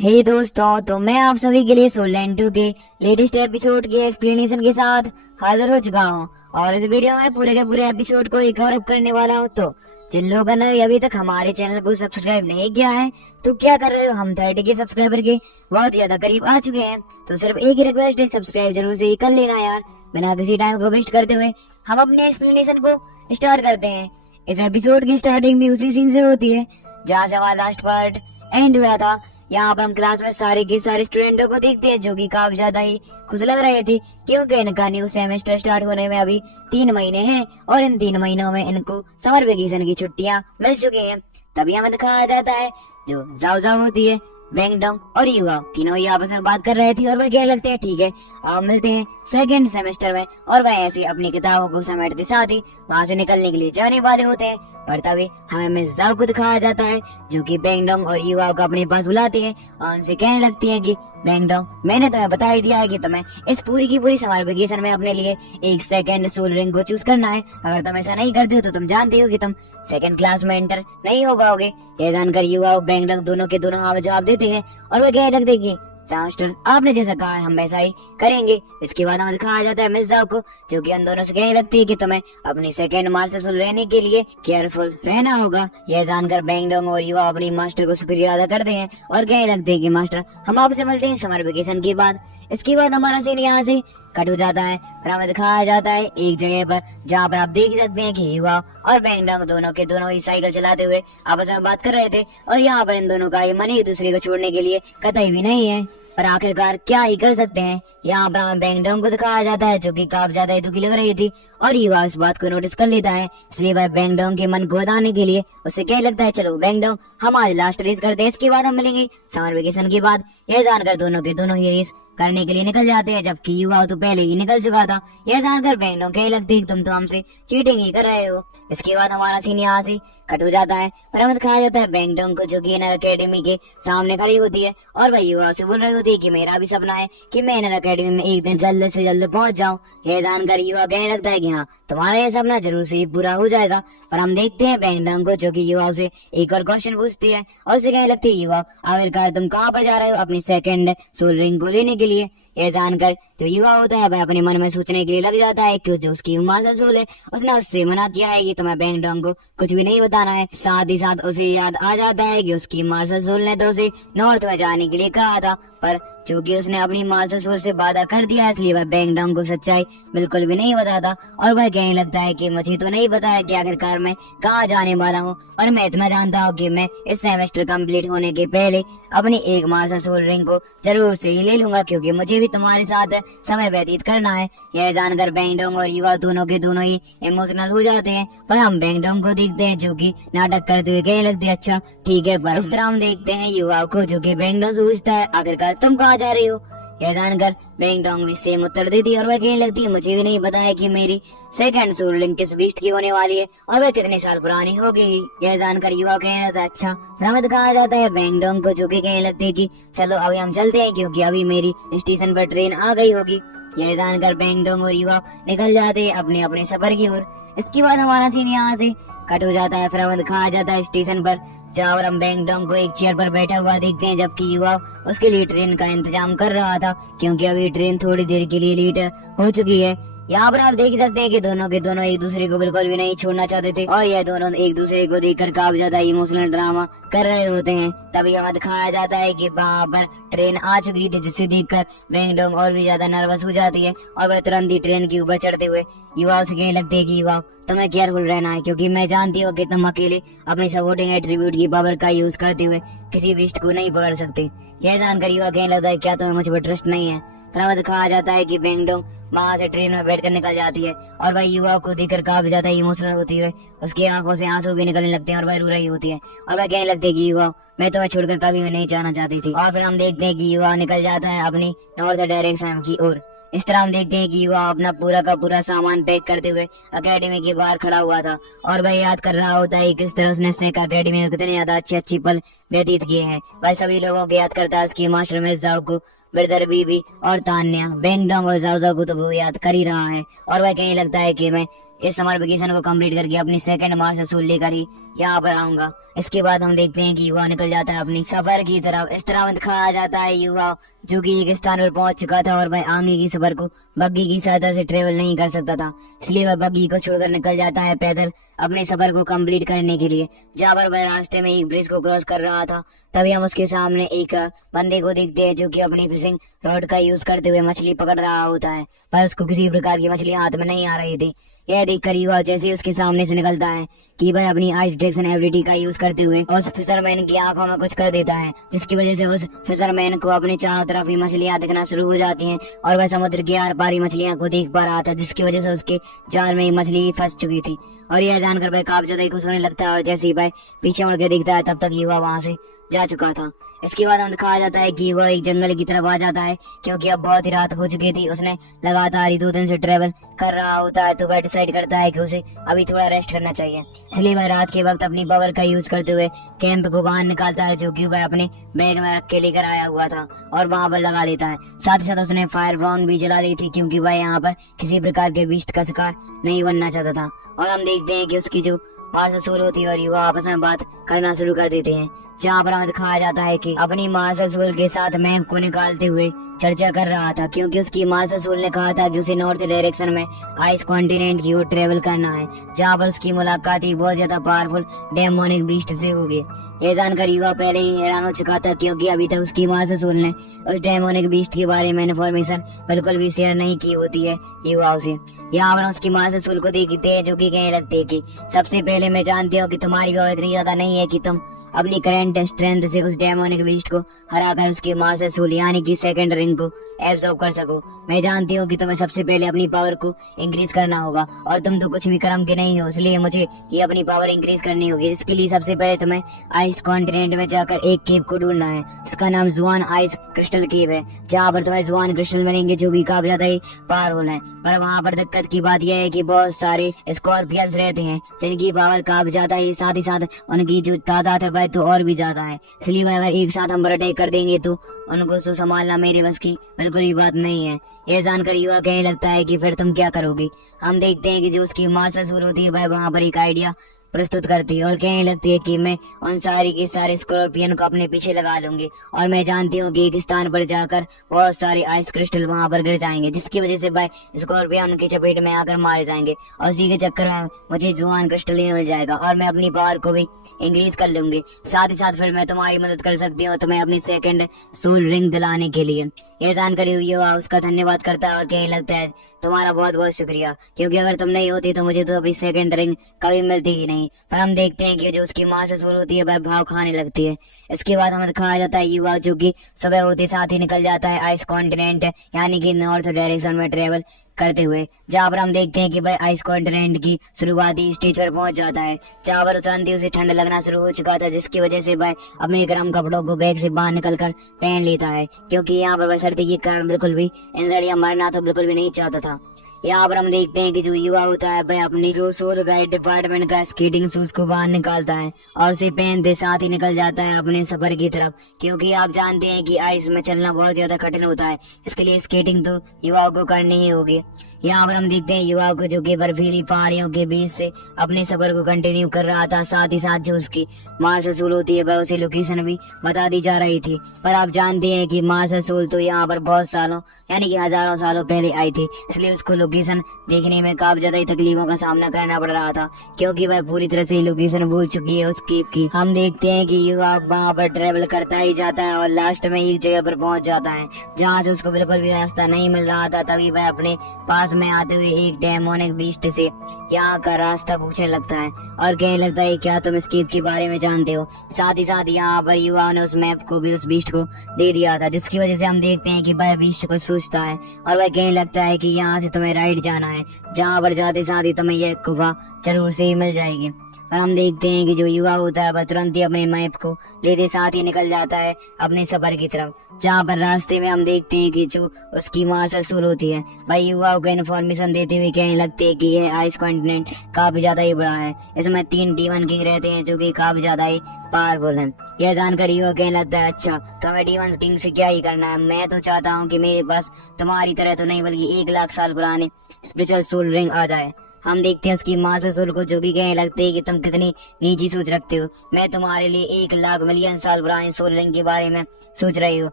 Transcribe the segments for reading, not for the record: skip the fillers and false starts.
हे दोस्तों, तो मैं आप सभी के लिए सोलैंड 2 के लेटेस्ट एपिसोड के एक्सप्लेनेशन के साथ हाजिर हो चुका हूँ और इस वीडियो में पूरे के पूरे एपिसोड को कवर अप करने वाला हूँ। तो जिन लोगों ने अभी तक हमारे चैनल को सब्सक्राइब नहीं किया है तो क्या कर रहे हो, हम 30 के सब्सक्राइबर के बहुत ज्यादा करीब आ चुके हैं। तो सिर्फ एक ही रिक्वेस्ट है, सब्सक्राइब जरूर से कर लेना यार। बिना किसी टाइम को वेस्ट करते हुए हम अपने एक्सप्लेनेशन को स्टार्ट करते हैं। इस एपिसोड की स्टार्टिंग भी उसी सीन से होती है जहाँ से हमारा लास्ट पार्ट एंड हुआ था। यहाँ पर हम क्लास में सारे के सारे स्टूडेंटों को देखते हैं जो कि काफी ज्यादा ही खुश लग रहे थे, क्योंकि इनका न्यू सेमेस्टर स्टार्ट होने में अभी 3 महीने हैं और इन 3 महीनों में इनको समर वेकेशन की छुट्टियां मिल चुकी हैं। तभी हमें दिखाया जाता है जो जाओ जाओ होती है, बैंगडोंग और युवा तीनों ही आपस में बात कर रहे थे और वह कहने लगते हैं ठीक है अब मिलते हैं सेकंड सेमेस्टर में। और वह ऐसे अपनी किताबों को समेटते साथ ही वहाँ से निकलने के लिए जाने वाले होते हैं। पर तभी हमें मिस जाओ को दिखाया जाता है जो कि बैंगडोंग और युवा को अपने पास बुलाते हैं और उनसे कहने लगती है कि बैंगडोंग, मैंने तुम्हें बता ही दिया है कि तुम्हें इस पूरी की पूरी समर वेकेशन में अपने लिए एक सेकंड सोल रिंग को चूज करना है। अगर तुम ऐसा नहीं करते हो तो तुम जानते हो कि तुम सेकंड क्लास में एंटर नहीं हो पाओगे। यह जानकर युवा और बैंगडोंग दोनों के दोनों हाँ में जवाब देते हैं और वे कहने लगते हैं मास्टर आपने जैसा कहा है हम वैसा ही करेंगे। इसके बाद हमें दिखाया जाता है मिस जाओ को जो कि उन दोनों से कहने लगती है कि तुम्हें अपनी सेकंड मास्टर से रहने के लिए केयरफुल रहना होगा। यह जानकर बैंगडोंग और युवा अपनी मास्टर को शुक्रिया अदा करते हैं और कहने लगते हैं कि मास्टर हम आपसे मिलते हैं समर वेकेशन के बाद। इसके बाद हमारा सीन यहाँ से कट हो जाता है और हमें दिखाया जाता है एक जगह पर जहाँ पर आप देख सकते हैं कि युवा और बैंगडोंग दोनों के दोनों ही साइकिल चलाते हुए आपस में बात कर रहे थे और यहाँ पर इन दोनों का ये मन एक दूसरे को छोड़ने के लिए कतई भी नहीं है। पर आखिरकार क्या ही कर सकते हैं। यहाँ पर हमें बैंगडोंग को दिखाया जाता है जो कि काफी ज्यादा ही दुखी लग रही थी और युवा इस बात को नोटिस कर लेता है, इसलिए वह बैंगडोंग के मन को बताने के लिए उससे कह लगता है चलो बैंगडोंग हम आज लास्ट रेस करते हैं, इसके बाद हम मिलेंगे समर वेकेशन के बाद। यह जानकर दोनों के दोनों ही रेस करने के लिए निकल जाते हैं जबकि युवा तो पहले ही निकल चुका था। यह जानकर बैंगडोंग कहने लगते है तुम तो हमसे चीटिंग ही कर रहे हो। इसके बाद हमारा सीन यहाँ से कट हो जाता है पर हमें दिखाया जाता है बैंगडोंग को जो कि इनर अकेडमी के सामने खड़ी होती है और वह युवा से बोल रही होती है कि मेरा भी सपना है कि मैं इनर अकेडमी में एक दिन जल्द से जल्द पहुंच जाऊं। यह जानकर युवा कहने लगता है कि हाँ तुम्हारा यह सपना जरूर से पूरा हो जाएगा। पर हम देखते हैं बैंगडोंग को जो कि युवा से एक और क्वेश्चन पूछती है और उसे कहने लगती है युवा आखिरकार तुम कहाँ पर जा रहे हो अपनी सेकंड सोल रिंग को लेने के लिए। यह जानकर जो युवा होता है वह अपने मन में सोचने के लिए लग जाता है कि जो उसकी मास्टर सोल है उसने उससे मना किया है कि तुम्हें बैंगडोंग को कुछ भी नहीं बताना है। साथ ही साथ उसे याद आ जाता है कि उसकी मास्टर सोल ने तो उसे नॉर्थ में जाने के लिए कहा था, पर चूंकि उसने अपनी मास्टर सोल से वादा कर दिया इसलिए वह बैंगडोंग को सच्चाई बिल्कुल भी नहीं बताता और वह कहने लगता है कि मुझे तो नहीं पता है कि आखिरकार मैं कहाँ जाने वाला हूँ और मैं इतना जानता हूँ कि मैं इस सेमेस्टर कंप्लीट होने के पहले अपनी एक मास्टर सोल रिंग को जरूर से ही ले लूंगा क्योंकि मुझे भी तुम्हारे साथ समय व्यतीत करना है। यह जानकर बैंगडोंग और युवा दोनों के दोनों ही इमोशनल हो जाते हैं पर हम बैंगडोंग को देखते हैं जो कि नाटक करते हुए कहने लगते हैं अच्छा ठीक है। पर उस तरह हम देखते हैं युवा को जो कि बैंगडोंग से पूछता है आखिरकार तुम कहाँ जा रही हो। यह जानकर बैंगडोंग भी सेम उत्तर देती है और वह कहने लगती है मुझे भी नहीं पता है कि मेरी सेकंड सोल रिंग किस बीस्ट की होने वाली है और वह कितने साल पुरानी होगी। यह जानकर युवा कहने लगता है अच्छा। फिर हमें दिखाया जाता है बैंगडोंग को जो कि कहने लगती है कि चलो अभी हम चलते हैं क्योंकि अभी मेरी स्टेशन पर ट्रेन आ गई होगी। यह जानकर बैंगडोंग और युवा निकल जाते हैं अपने अपने सफर की ओर। इसके बाद हमारा सीन यहाँ से कट हो जाता है फिर हमें दिखाया जाता है स्टेशन पर जहाँ पर हम बैंगडोंग को एक चेयर पर बैठा हुआ देखते हैं जबकि युवा उसके लिए ट्रेन का इंतजाम कर रहा था क्योंकि अभी ट्रेन थोड़ी देर के लिए लेट हो चुकी है। यहाँ पर आप देख सकते हैं कि दोनों के दोनों एक दूसरे को बिल्कुल भी नहीं छोड़ना चाहते थे और यह दोनों एक दूसरे को देखकर काफी ज्यादा इमोशनल ड्रामा कर रहे होते हैं। तभी हमें दिखाया जाता है कि वहाँ पर ट्रेन आ चुकी थी जिसे देखकर बैंगडोंग और भी ज्यादा नर्वस हो जाती है और वह तुरंत ही ट्रेन के ऊपर चढ़ते हुए युवा से कहने लगते है कि युवा तुम्हें केयरफुल रहना है क्योंकि मैं जानती हूँ कि तुम अकेले अपनी सपोर्टिंग एट्रीब्यूट की पावर का यूज करते हुए किसी बीस्ट को नहीं पकड़ सकते। यह जानकर युवा कहने लगता है क्या तुम्हें मुझ पर ट्रस्ट नहीं है। फिर हमें दिखाया जाता है कि बैंगडोंग वहाँ से ट्रेन में बैठकर निकल जाती है और वह युवा को देखकर काफी ज्यादा इमोशनल होती है, उसकी आंखों से आंसू भी निकलने लगते हैं और वह रो रही होती है और वह कहने लगती है कि युवा मैं तुम्हें छोड़कर कभी भी नहीं जाना चाहती थी। और फिर हम देखते हैं कि युवा निकल जाता है अपनी नॉर्थ डायरेक्शन की ओर। इस तरह हम देखते हैं कि युवा अपना पूरा का पूरा सामान पैक करते हुए अकेडमी के बाहर खड़ा हुआ था और वह याद कर रहा होता है किस तरह उसने सेक अकेडमी में कितने ज्यादा अच्छे अच्छे पल व्यतीत किए हैं। वह सभी लोगों को याद करता है उसकी मास्टर मिस जाओ को, ब्रदर बीबी और तान्या, बैंगडोंग और जाओ को तो वो याद कर ही रहा है और वह कहने लगता है कि मैं इस समर वेकेशन को कंप्लीट करके अपनी सेकंड मास्टर सोल लेकर ही यहाँ पर आऊंगा। इसके बाद हम देखते हैं कि युवा निकल जाता है अपनी सफर की तरफ। इस तरह दिखाया जाता है युवा जो कि एक स्थान पर पहुंच चुका था और वह आगे की सफर को बग्गी की सहायता से ट्रेवल नहीं कर सकता था, इसलिए वह बग्गी को छोड़कर निकल जाता है पैदल अपने सफर को कंप्लीट करने के लिए। जहाँ पर वह रास्ते में एक ब्रिज को क्रॉस कर रहा था, तभी हम उसके सामने एक बंदे को देखते हैं जो कि अपनी फिशिंग रॉड का यूज करते हुए मछली पकड़ रहा होता है, पर उसको किसी प्रकार की मछली हाथ में नहीं आ रही थी। यह देखकर युवा जैसे ही उसके सामने से निकलता है कि वह अपनी आइस डिटेक्शन एबिलिटी का यूज करते हुए उस फिशरमैन की आंखों में कुछ कर देता है, जिसकी वजह से उस फिशरमैन को अपने चारों तरफ ही मछलियां दिखना शुरू हो जाती हैं और वह समुद्र की आर पार मछलियां को देख पा रहा था, जिसकी वजह से उसके जाल में एक मछली फंस चुकी थी। और यह जानकर वह काफी ज्यादा खुश होने लगता है और जैसे ही वह पीछे मुड़ के देखता है तब तक युवा वहां से जा चुका था। इसके बाद हम दिखाया जाता है कि वह एक जंगल की तरफ आ जाता है, क्योंकि अब बहुत ही रात हो चुकी थी। उसने लगातार ही 2 दिन से ट्रेवल कर रहा होता है, तो वह डिसाइड करता है कि उसे अभी थोड़ा रेस्ट करना चाहिए। इसलिए वह रात के वक्त अपनी पावर का यूज करते हुए कैंप को बाहर निकालता है, जो कि वह अपने बैग में रख के लेकर आया हुआ था, और वहां पर लगा लेता है। साथ ही साथ उसने फायर ब्राउन भी जला ली थी, क्योंकि वह यहाँ पर किसी प्रकार के बीस्ट का शिकार नहीं बनना चाहता था। और हम देखते हैं कि उसकी जो मार्शल सोल होती है और युवा आपस में बात करना शुरू कर देते हैं, जहाँ पर हमें दिखाया जाता है कि अपनी मार्शल सोल के साथ मैप को निकालते हुए चर्चा कर रहा था, क्योंकि उसकी मार्शल सोल ने कहा था कि उसे नॉर्थ डायरेक्शन में आइस कॉन्टिनेंट की ओर ट्रेवल करना है, जहाँ पर उसकी मुलाकात एक बहुत ज्यादा पावरफुल डेमोनिक बीस्ट से होगी। यह जानकर युवा पहले ही हैरान हो चुका था, क्योंकि अभी तक उसकी मार्शल सोल ने उस डेमोनिक बीस्ट के बारे में इन्फॉर्मेशन बिल्कुल भी शेयर नहीं की होती है युवाओं से। यहाँ पर उसकी मार्शल सोल को देखते हैं, जो कि कहने लगते हैं कि सबसे पहले मैं जानती हूँ कि तुम्हारी पावर इतनी ज्यादा नहीं है कि तुम अपनी करंट स्ट्रेंथ से उस डेमोनिक बीस्ट को हराकर उसके मार्शल सोल यानी कि सेकंड रिंग को एब्जॉर्ब कर सको। मैं जानती हूँ कि तुम्हें सबसे पहले अपनी पावर को इंक्रीज करना होगा, और तुम तो कुछ भी कर्म के नहीं हो, इसलिए मुझे ये अपनी पावर इंक्रीज करनी होगी। इसके लिए सबसे पहले तुम्हें आइस कॉन्टिनेंट में जाकर एक केव को ढूंढना है। इसका नाम जुआन आइस क्रिस्टल केव है, जहाँ पर तुम्हें जुआन क्रिस्टल मिलेंगे जो कि काफी ज्यादा ही पावरफुल है। पर वहाँ पर दिक्कत की बात यह है कि बहुत सारे स्कॉर्पियंस रहते हैं जिनकी पावर काफी ज्यादा है, साथ ही साथ उनकी जो तादाद है वह तो और भी ज्यादा है। इसलिए अगर एक साथ हम पर अटैक कर देंगे तो उनको तो संभालना मेरे बस की बिल्कुल ही बात नहीं है। यह जानकर युवा कहने लगता है कि फिर तुम क्या करोगी। हम देखते हैं कि जो उसकी मार्शल सोल होती है वह वहाँ पर एक आइडिया प्रस्तुत करती है और कहने लगती है कि मैं उन सारे के सारे स्कॉर्पियन को अपने पीछे लगा लूंगी, और मैं जानती हूँ कि एक स्थान पर जाकर बहुत सारे आइस क्रिस्टल वहां पर गिर जाएंगे, जिसकी वजह से वह स्कॉर्पियन उनकी चपेट में आकर मारे जाएंगे, और इसी के चक्कर में मुझे जुआन क्रिस्टल ही मिल जाएगा और मैं अपनी पावर को भी इंक्रीज कर लूंगी। साथ ही साथ फिर मैं तुम्हारी मदद कर सकती हूँ तुम्हें अपनी सेकंड सोल रिंग दिलाने के लिए। यह जानकर युवा उसका धन्यवाद करता है और कहने लगता है तुम्हारा बहुत बहुत शुक्रिया, क्योंकि अगर तुम नहीं होती तो मुझे तो अपनी सेकंड रिंग कभी मिलती ही नहीं। पर हम देखते हैं कि जो उसकी माँ से शुरू होती है वह भाव खाने लगती है। इसके बाद हमें दिखाया जाता है युवा जो कि सुबह होते साथ ही निकल जाता है आइस कॉन्टिनेंट यानी कि नॉर्थ डायरेक्शन में ट्रेवल करते हुए, जहाँ पर हम देखते हैं कि वह आइस कॉन्टिनेंट की शुरुआती स्टेज पर पहुंच जाता है, जहाँ पर तुरंत ही उसे ठंड लगना शुरू हो चुका था, जिसकी वजह से वह अपने गर्म कपड़ों को बैग से बाहर निकल कर पहन लेता है, क्योंकि यहाँ पर वह सर्दी के कारण बिल्कुल भी इंजर्ड या मरना तो बिल्कुल भी नहीं चाहता था। यहाँ पर हम देखते हैं कि जो युवा होता है वह अपनी जो सोल गाइड डिपार्टमेंट का स्केटिंग शूज को बाहर निकालता है और उसे पहनते साथ ही निकल जाता है अपने सफर की तरफ, क्योंकि आप जानते हैं कि आइस में चलना बहुत ज्यादा कठिन होता है, इसके लिए स्केटिंग तो युवाओं को करनी ही होगी। यहाँ पर हम देखते हैं युवा को जो कि बर्फीली पहाड़ियों के बीच से अपने सफर को कंटिन्यू कर रहा था, साथ ही साथ जो उसकी मार्शल सोल होती है वह उसे लोकेशन भी बता दी जा रही थी। पर आप जानते हैं कि मार्शल सोल तो यहाँ पर बहुत सालों यानी कि हजारों सालों पहले आई थी, इसलिए उसको लोकेशन देखने में काफी ज्यादा तकलीफों का सामना करना पड़ रहा था, क्योंकि वह पूरी तरह से लोकेशन भूल चुकी है उस केव की। हम देखते हैं कि युवा वहाँ पर ट्रेवल करता ही जाता है और लास्ट में एक जगह पर पहुंच जाता है जहाँ से उसको बिल्कुल भी रास्ता नहीं मिल रहा था। तभी वह अपने पास में आते हुए एक डेमोनिक बीस्ट से यहाँ का रास्ता पूछने लगता है और कहने लगता है क्या तुम इस केव के बारे में जानते हो। साथ ही साथ यहाँ पर युवा ने उस मैप को भी उस बीस्ट को दे दिया था, जिसकी वजह से हम देखते हैं कि वह बीस्ट को सोचता है और वह कहने लगता है कि यहाँ से तुम्हें राइट जाना है, जहाँ पर जाते साथ ही तुम्हें यह गुफा जरूर से ही मिल जाएगी। और हम देखते हैं कि जो युवा होता है वह तुरंत ही अपने मैप को लेते साथ ही निकल जाता है अपने सफर की तरफ, जहाँ पर रास्ते में हम देखते हैं कि जो उसकी मार्शल सोल होती है वह युवा को इन्फॉर्मेशन देते हुए कहने लगते हैं कि यह आइस कॉन्टिनेंट काफी ज्यादा ही बड़ा है, इसमें 3 डीमन किंग रहते हैं जो कि काफी ज्यादा ही पावरफुल हैं। यह जानकर युवा कहने लगता है अच्छा तो हमें डीमन किंग से क्या ही करना है, मैं तो चाहता हूँ कि मेरे पास तुम्हारी तरह तो नहीं बल्कि 1 लाख साल पुराने स्पिरिचुअल सोल रिंग आ जाए, हम देखते हैं उसकी मार्शल सोल को, जो कि कहने लगते हैं कि तुम कितनी नीची सोच रखते हो। मैं तुम्हारे लिए 1 लाख मिलियन साल पुराने सोल रिंग के बारे में सोच रही हो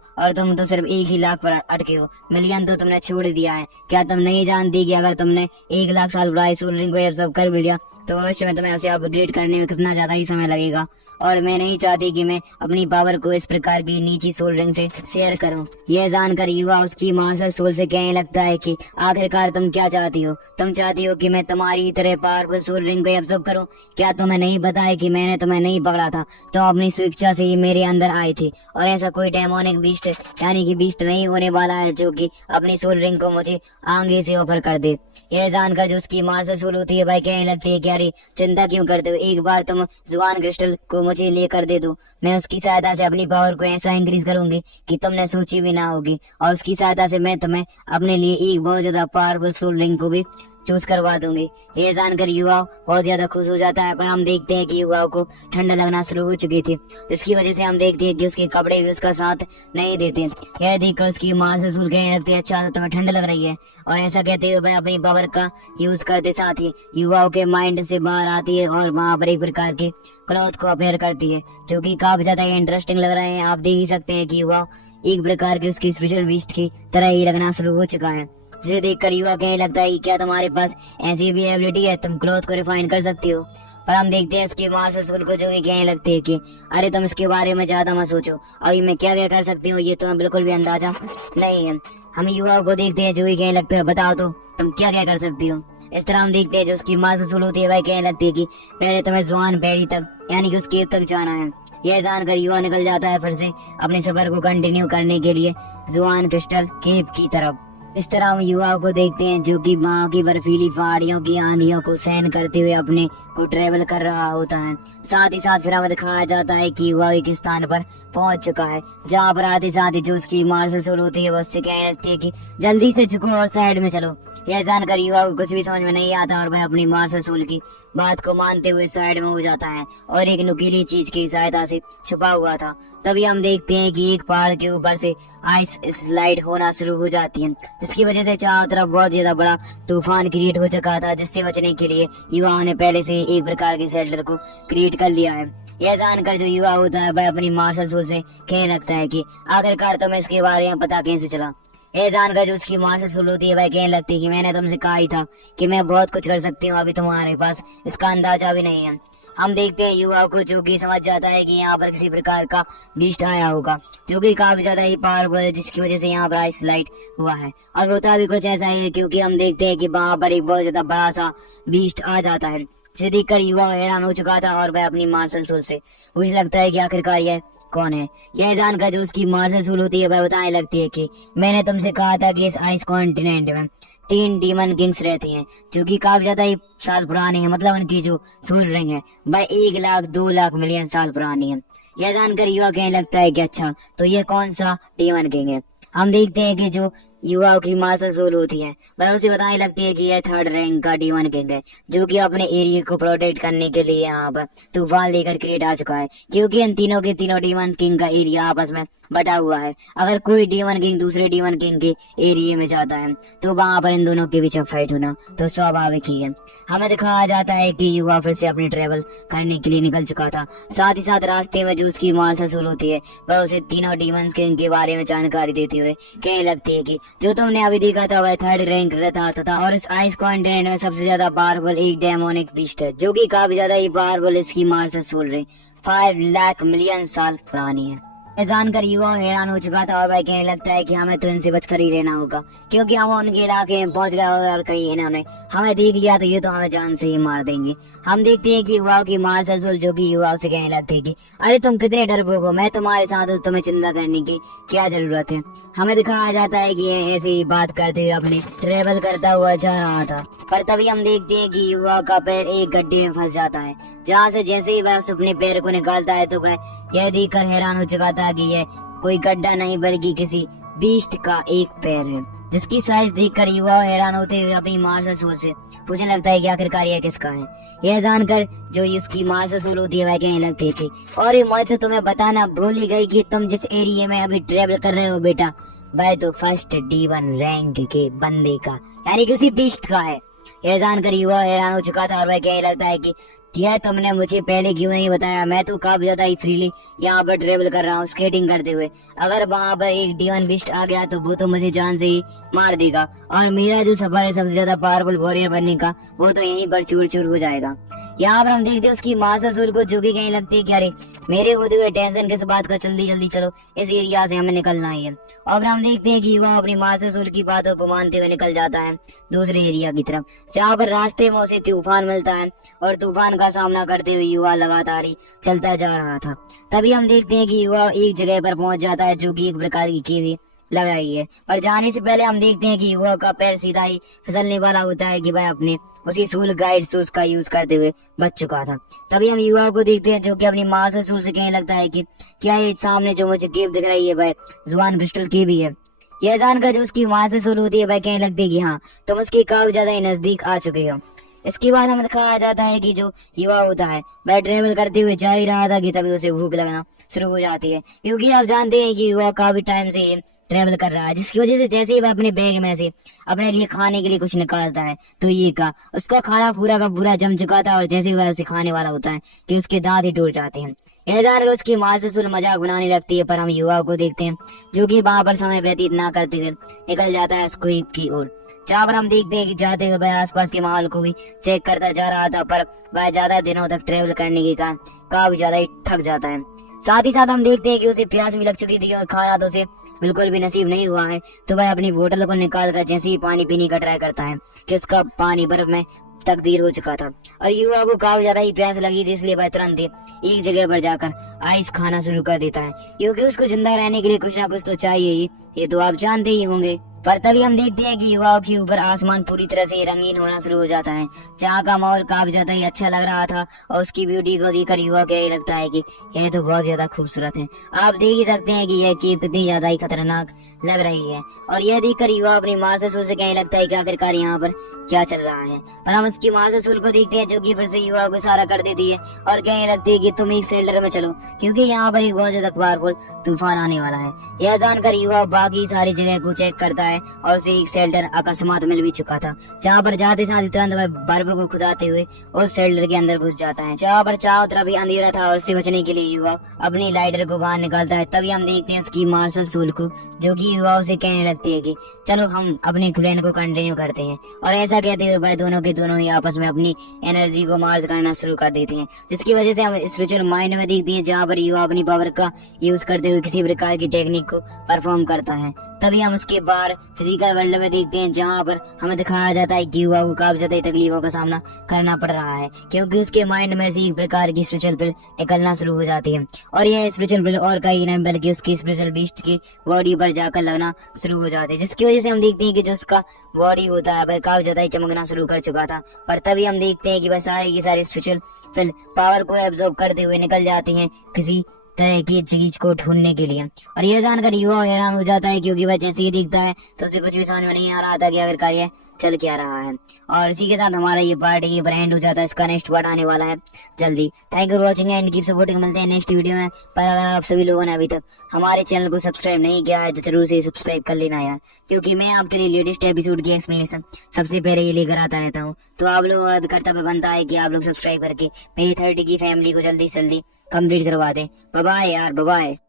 और तुम तो सिर्फ 1 ही लाख पर अटके हो। मिलियन तो तुमने छोड़ दिया है। क्या तुम नहीं जानती कि अगर तुमने 1 लाख साल पुराने सोल रिंग को एब्जॉर्ब कर भी लिया तो भविष्य में तुम्हें उसे अपग्रेड करने में कितना ज्यादा ही समय लगेगा। और मैं नहीं चाहती कि मैं अपनी पावर को इस प्रकार की नीची सोल रिंग से शेयर करूं। यह जानकर युवा उसकी मार्शल सोल से कहने लगता है कि आखिरकार तुम क्या चाहती हो? तुम चाहती हो कि मैं तुम्हारी तरह पावरफुल सोल रिंग को एब्जॉर्ब करूं? क्या तुम्हें नहीं पता है कि मैंने तुम्हें नहीं पकड़ा था? तुम अपनी स्वेच्छा से ही मेरे अंदर आए थे और ऐसा कोई डेमोनिक बीस्ट यानी कि बीस्ट नहीं होने वाला है जो कि अपनी सोल रिंग को मुझे आगे से ऑफर कर दे। यह जानकर जो उसकी मार्शल सोल होती है भाई कहने लगती है कि अरे चिंता क्यों करते हो, एक बार तुम जुआन क्रिस्टल को मुझे लेकर दे दो। मैं उसकी सहायता से अपनी पावर को ऐसा इंक्रीज करूंगी कि तुमने सोची भी ना होगी और उसकी सहायता से मैं तुम्हें अपने लिए एक बहुत ज्यादा पावरफुल सोल रिंग को भी चूज करवा दूंगी। ये जानकर युवा बहुत ज्यादा खुश हो जाता है। पर हम देखते हैं कि युवा को ठंडा लगना शुरू हो चुकी थी, जिसकी वजह से हम देखते हैं कि उसके कपड़े भी उसका साथ नहीं देते। यह देखकर उसकी माँ से सुल कहने लगती है, अच्छा तो तुम्हें ठंड लग रही है। और ऐसा कहते हुए अपनी पावर का यूज करते साथ ही युवाओं के माइंड से बाहर आती है और वहाँ पर एक प्रकार के क्लॉथ को अपेयर करती है, जो कि काफी ज्यादा इंटरेस्टिंग लग रहे हैं। आप देख ही सकते हैं कि युवा एक प्रकार की उसकी स्पेशल बीस्ट की तरह ही लगना शुरू हो चुका है, जिसे देखकर युवा कहने लगता है कि क्या तुम्हारे पास ऐसी भी एबिलिटी है, तुम क्लॉथ को रिफाइन कर सकती हो। पर हम देखते हैं उसकी मार्शल सोल को, जो कि कहने लगती है कि अरे तुम इसके बारे में ज्यादा मत सोचो, अभी मैं क्या क्या कर सकती हूँ ये तुम्हें बिल्कुल भी अंदाजा नहीं है। हम युवा को देखते हैं जो कि कहने लगता है, बताओ तो तुम क्या क्या कर सकती हो। इस तरह हम देखते हैं जो उसकी मार्शल सोल होती है वह कहने लगती है कि पहले तुम्हें जुआन पैरी तक यानी कि उस केव तक जाना है। यह जानकर युवा निकल जाता है फिर से अपने सफर को कंटिन्यू करने के लिए जुआन क्रिस्टल केव की तरफ। इस तरह हम युवा को देखते हैं जो कि वहाँ की बर्फीली पहाड़ियों की आंधियों को सहन करते हुए अपने को ट्रेवल कर रहा होता है। साथ ही साथ फिर हमें दिखाया जाता है कि युवा एक स्थान पर पहुंच चुका है, जहाँ पर आते साथ ही जो उसकी मार्शल सोल होती है वो उससे कहने लगती है कि जल्दी से झुको और साइड में चलो। यह जानकर युवा को कुछ भी समझ में नहीं आता और वह अपनी मार्शल सोल की बात को मानते हुए साइड में हो जाता है और एक नुकीली चीज की सहायता से छुपा हुआ था। तभी हम देखते हैं कि एक पहाड़ के ऊपर से आइस स्लाइड होना शुरू हो जाती है, जिसकी वजह से चारों तरफ बहुत ज्यादा बड़ा तूफान क्रिएट हो चुका था, जिससे बचने के लिए युवाओं ने पहले से एक प्रकार के शेल्टर को क्रिएट कर लिया है। यह जानकर जो युवा होता है वह अपनी मार्शल सोल से कहने लगता है कि आखिरकार तुम्हें इसके बारे में पता कैसे चला। यह जानकर जो उसकी मार्शल सोल होती है वह कहने लगती है कि मैंने तुमसे कहा ही था कि मैं बहुत कुछ कर सकती हूँ, अभी तुम्हारे पास इसका अंदाजा भी नहीं है। हम देखते हैं युवा को जो कि समझ जाता है कि यहाँ पर किसी प्रकार का बीस्ट आया होगा जो कि काफी ज्यादा ही पावरफुल है, जिसकी वजह से यहाँ पर आइस स्लाइड हुआ है। और होता भी कुछ ऐसा ही है क्योंकि हम देखते हैं कि वहाँ पर एक बहुत ज्यादा बड़ा सा बीस्ट आ जाता है, जिसे देखकर युवा हैरान हो चुका था और वह अपनी मार्शल सोल से मुझे लगता है कि आखिरकार यह कौन है। यह जानकर जो उसकी मार्शल सोल होती है वह बताने लगती है कि मैंने तुमसे कहा था कि इस आइस कॉन्टिनेंट में 3 डीमन किंग्स रहती हैं जो कि काफी ज्यादा ही साल पुरानी है, मतलब उनकी जो सोल रिंग है वह 1 लाख 2 लाख मिलियन साल पुरानी है। यह जानकर युवा कहने लगता है कि अच्छा तो यह कौन सा डीमन किंग है। हम देखते हैं कि जो युवा की मार्शल सोल होती है वह उसे बताने लगती है कि यह 3rd रैंक का डीमन किंग है जो कि अपने एरिया को प्रोटेक्ट करने के लिए यहाँ पर तूफान लेकर क्रिएट आ चुका है, क्योंकि इन तीनों के तीनों डीमन किंग का एरिया आपस में बटा हुआ है। अगर कोई डीमन किंग दूसरे डीमन किंग के एरिया में जाता है तो वहाँ पर इन दोनों के बीच फाइट होना तो स्वाभाविक ही है। हमें दिखाया जाता है कि युवा फिर से अपनी ट्रेवल करने के लिए निकल चुका था। साथ ही साथ रास्ते में जो उसकी मार्शल सोल होती है वह उसे तीनों डीमन किंग के बारे में जानकारी देते हुए कहने लगती है कि जो तुमने अभी देखा था वह 3rd रैंक का था और इस आइस कॉन्टिनेंट में सबसे ज्यादा पावरफुल एक डेमोनिक बीस्ट है जो कि काफी ज्यादा ही पावरफुल। इसकी martial soul ring 5 lakh million साल पुरानी है। यह जानकर युवा हैरान हो चुका था और वह कहने लगता है कि हमें तो इनसे बचकर ही रहना होगा, क्योंकि हम उनके इलाके में पहुंच गए और कहीं इन्होंने हमें देख लिया तो ये तो हमें जान से ही मार देंगे। हम देखते हैं कि युवा की मार्शल सोल जो कि युवा से कहने लगते हैं कि अरे तुम कितने डरपोक हो, मैं तुम्हारे साथ हूं, तुम्हें चिंता करने की क्या जरूरत है। हमें दिखाया जाता है कि यह ऐसे ही बात करते हुए अपने ट्रेवल करता हुआ जा रहा था, पर तभी हम देखते हैं कि युवा का पैर एक गड्ढे में फंस जाता है, जहाँ से जैसे ही वह अपने पैर को निकालता है तो वह यह देखकर हैरान हो चुका था कि यह कोई गड्ढा नहीं बल्कि किसी बीस्ट का एक पैर है, जिसकी साइज देखकर युवा हैरान होते हुए अपनी मार्शल सोल से पूछने लगता है कि आखिरकार यह किसका है। यह जानकर जो इसकी मार्शल सोल होती है वह कहने लगती थी और मैं तो तुम्हें बताना भूल ही गई कि तुम जिस एरिया में अभी ट्रेवल कर रहे हो बेटा वह तो 1st D1 रैंक के बंदे का यानी कि उसी बीस्ट का है। यह जानकर युवा हैरान हो चुका था और वह कहने लगता है कि यह तुमने मुझे पहले क्यों नहीं बताया, मैं तो काफी ज्यादा ही फ्रीली यहाँ पर ट्रेवल कर रहा हूँ स्केटिंग करते हुए। अगर वहाँ पर एक डीमन बिस्ट आ गया तो वो तो मुझे जान से ही मार देगा और मेरा जो सफर है सबसे ज्यादा पावरफुल वॉरियर बनने का वो तो यहीं पर चूर चूर हो जाएगा। यहाँ पर हम देखते हैं उसकी माँ ससुर को, जो कि कहीं लगती है कि अरे मेरे होते हुए टेंशन किस बात का, जल्दी जल्दी चलो इस एरिया से हमें निकलना ही है। और हम देखते हैं कि वह अपनी माँ ससुर की बातों को मानते हुए निकल जाता है दूसरे एरिया की तरफ, जहाँ पर रास्ते में उसे तूफान मिलता है और तूफान का सामना करते हुए युवा लगातार ही चलता जा रहा था। तभी हम देखते हैं कि युवा एक जगह पर पहुंच जाता है जो कि एक प्रकार की कीवी लग रही है, पर जाने से पहले हम देखते हैं कि युवा का पैर सीधा ही फिसलने वाला होता है कि वह अपने उसी सूल गाइड शूज का यूज करते हुए बच चुका था। तभी हम युवा को देखते हैं जो कि अपनी माँ से सूल से कहने लगता है कि क्या ये सामने जो मुझे केव दिख रही है वह जुआन क्रिस्टल केव ही है। यह जानकर जो उसकी माँ से सूल होती है वह कहने लगती है कि हाँ तुम उसके काफी ज्यादा ही नजदीक आ चुके हो। इसके बाद हमें दिखाया जाता है कि जो युवा होता है वह ट्रेवल करते हुए जा ही रहा था कि तभी उसे भूख लगना शुरू हो जाती है, क्योंकि आप जानते हैं कि युवा काफी टाइम से ट्रेवल कर रहा है, जिसकी वजह से जैसे ही वह अपने बैग में से अपने लिए खाने के लिए कुछ निकालता है तो ये का उसका खाना पूरा का पूरा जम चुका था और जैसे ही वह उसे खाने वाला होता है कि उसके दांत ही टूट जाते हैं। यह जानकर उसकी माँ ससुर मजाक बनाने लगती है, पर हम युवा को देखते हैं जो कि वहां पर समय व्यतीत ना करते हुए निकल जाता है स्कूप की ओर, जहाँ पर हम देखते हैं कि जाते हुए वह आसपास के माहौल को भी चेक करता जा रहा था, पर वह ज्यादा दिनों तक ट्रेवल करने के कारण काफी ज्यादा ही थक जाता है। साथ ही साथ हम देखते हैं कि उसे प्यास भी लग चुकी थी और खाना तो उसे बिल्कुल भी नसीब नहीं हुआ है, तो वह अपनी बोतल को निकाल कर जैसे ही पानी पीने का ट्राई करता है कि उसका पानी बर्फ में तब्दील हो चुका था और युवा को काफी ज्यादा ही प्यास लगी थी, इसलिए वह तुरंत ही एक जगह पर जाकर आइस खाना शुरू कर देता है, क्योंकि उसको जिंदा रहने के लिए कुछ ना कुछ तो चाहिए ही, ये तो आप जानते ही होंगे। पर तभी हम देखते हैं कि युवाओं के ऊपर आसमान पूरी तरह से रंगीन होना शुरू हो जाता है, जहाँ का माहौल काफी ज्यादा ही अच्छा लग रहा था और उसकी ब्यूटी को देखकर युवा को यही लगता है कि यह तो बहुत ज्यादा खूबसूरत है। आप देख ही सकते हैं कि यह कीप कितनी ज्यादा ही खतरनाक लग रही है और यह देखकर युवा अपनी माँ ससुर से कहने लगता है कि आखिरकार यहाँ पर क्या चल रहा है। पर हम उसकी माँ ससुर को देखते हैं जो कि फिर से युवा को इशारा कर देती है और कहने लगती है कि तुम एक शेल्टर में चलो, क्योंकि यहाँ पर एक बहुत ज्यादा पावरफुल तूफान आने वाला है। यह जानकर युवा बाकी सारी जगह को चेक करता है और उसे एक शेल्टर अकस्मात मिल भी चुका था, जहाँ पर जाते साथ तुरंत वह बर्फ को खुदाते हुए उस शेल्टर के अंदर घुस जाता है, जहाँ पर चारों तरफ ही अंधेरा था और उससे बचने के लिए युवा अपनी लाइटर को बाहर निकालता है। तभी हम देखते हैं उसकी मार्शल सूल को, जो कि युवा उसे कहने लगती है कि चलो हम अपने प्लान को कंटिन्यू करते हैं, और ऐसा कहते हुए वह दोनों के दोनों ही आपस में अपनी एनर्जी को मार्च करना शुरू कर देते हैं, जिसकी वजह से हम स्पिरिचुअल माइंड में देखते हैं जहाँ पर युवा अपनी पावर का यूज करते हुए किसी प्रकार की टेक्निक को परफॉर्म करता है। तभी हम उसके बाहर फिजिकल वर्ल्ड में देखते हैं जहाँ पर हमें दिखाया जाता है कि युवा को काफी ज्यादा तकलीफों का सामना करना पड़ रहा है, क्योंकि उसके माइंड में से एक प्रकार की स्पिरिचुअल पिल निकलना शुरू हो जाती है और यह स्पिरिचुअल पिल और कहीं नहीं बल्कि उसकी स्पिरिचुअल बीस्ट की बॉडी पर जाकर लगना शुरू हो जाती है, जिसकी वजह से हम देखते हैं कि जो उसका बॉडी होता है वह काफी ज्यादा ही चमकना शुरू कर चुका था। पर तभी हम देखते हैं कि वह सारे की सारी स्पिरिचुअल पिल पावर को एब्जॉर्ब करते हुए निकल जाती हैं किसी तरह की चीज को ढूंढने के लिए, और यह जानकर युवा हैरान हो जाता है क्योंकि वह जैसे ही दिखता है तो उसे कुछ भी समझ में नहीं आ रहा था कि आखिरकार यह चल क्या रहा है। और इसी के साथ हमारा ये पार्ट ये ब्रांड हो जाता है, इसका नेक्स्ट पार्ट आने वाला है जल्दी। Thank you for watching and keep supporting. मिलते हैं नेक्स्ट वीडियो में। पर अगर आप सभी लोगों ने अभी तक हमारे चैनल को सब्सक्राइब नहीं किया है तो जरूर से सब्सक्राइब कर लेना यार, क्योंकि मैं आपके लिए लेटेस्ट एपिसोड की एक्सप्लेनेशन सबसे पहले ये लेकर आता रहता हूँ। तो आप लोगों का कर्तव्य बनता है कि आप लोग सब्सक्राइब करके मेरी 30 की फैमिली को जल्दी से जल्दी कंप्लीट करवा दें। बाय बाय यार, बाय बाय।